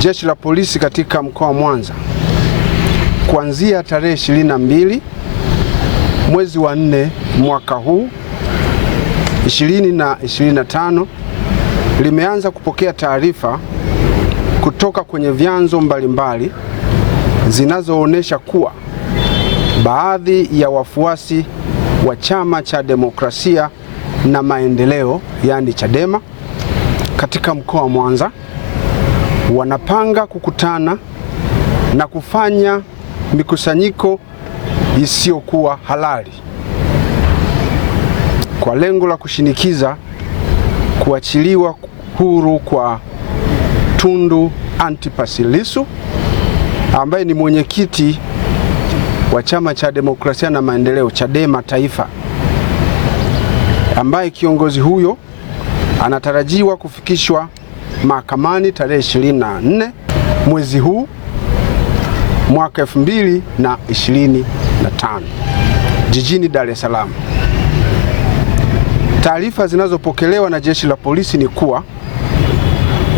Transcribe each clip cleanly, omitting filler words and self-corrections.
Jeshi la Polisi katika mkoa wa Mwanza kuanzia tarehe 22 mwezi wa 4 mwaka huu 2025 limeanza kupokea taarifa kutoka kwenye vyanzo mbalimbali zinazoonesha kuwa baadhi ya wafuasi wa Chama cha Demokrasia na Maendeleo yaani Chadema katika mkoa wa Mwanza wanapanga kukutana na kufanya mikusanyiko isiyokuwa halali kwa lengo la kushinikiza kuachiliwa huru kwa Tundu Antipas Lissu ambaye ni mwenyekiti wa Chama cha Demokrasia na Maendeleo Chadema Taifa, ambaye kiongozi huyo anatarajiwa kufikishwa mahakamani tarehe 24 mwezi huu mwaka 2025 jijini Dar es Salaam. Taarifa zinazopokelewa na Jeshi la Polisi ni kuwa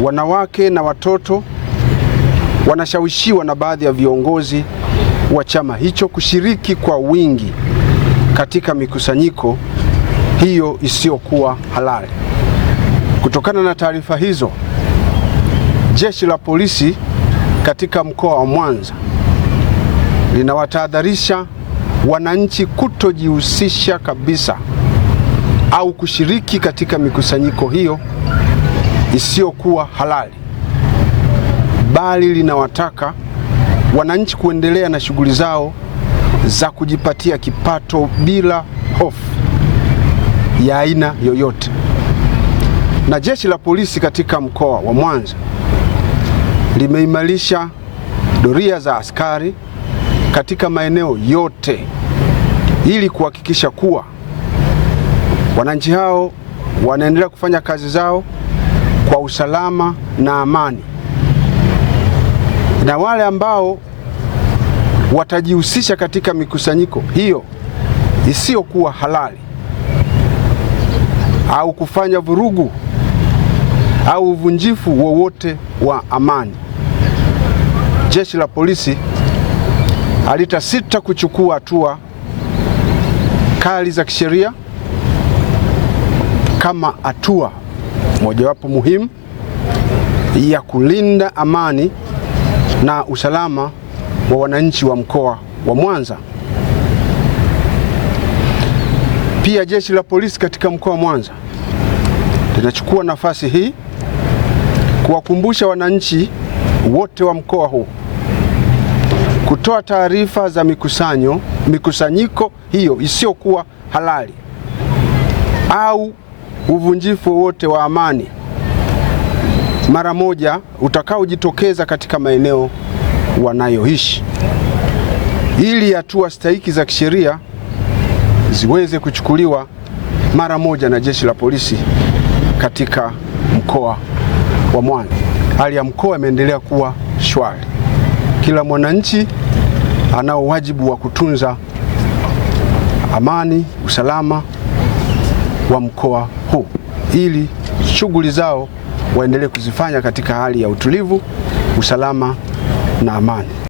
wanawake na watoto wanashawishiwa na baadhi ya viongozi wa chama hicho kushiriki kwa wingi katika mikusanyiko hiyo isiyokuwa halali. Kutokana na taarifa hizo, Jeshi la Polisi katika mkoa wa Mwanza linawatahadharisha wananchi kutojihusisha kabisa au kushiriki katika mikusanyiko hiyo isiyokuwa halali, bali linawataka wananchi kuendelea na shughuli zao za kujipatia kipato bila hofu ya aina yoyote. Na Jeshi la Polisi katika mkoa wa Mwanza limeimarisha doria za askari katika maeneo yote ili kuhakikisha kuwa wananchi hao wanaendelea kufanya kazi zao kwa usalama na amani, na wale ambao watajihusisha katika mikusanyiko hiyo isiyokuwa halali au kufanya vurugu au uvunjifu wowote wa amani, Jeshi la Polisi halitasita kuchukua hatua kali za kisheria kama hatua mojawapo muhimu ya kulinda amani na usalama wa wananchi wa mkoa wa Mwanza. Pia Jeshi la Polisi katika mkoa wa Mwanza linachukua nafasi hii kuwakumbusha wananchi wote wa mkoa huu kutoa taarifa za mikusanyiko hiyo isiyokuwa halali au uvunjifu wowote wa amani mara moja utakaojitokeza katika maeneo wanayoishi, ili hatua stahiki za kisheria ziweze kuchukuliwa mara moja na Jeshi la Polisi katika mkoa wa Mwanza. Hali ya mkoa imeendelea kuwa shwari. Kila mwananchi anao wajibu wa kutunza amani, usalama wa mkoa huu ili shughuli zao waendelee kuzifanya katika hali ya utulivu, usalama na amani.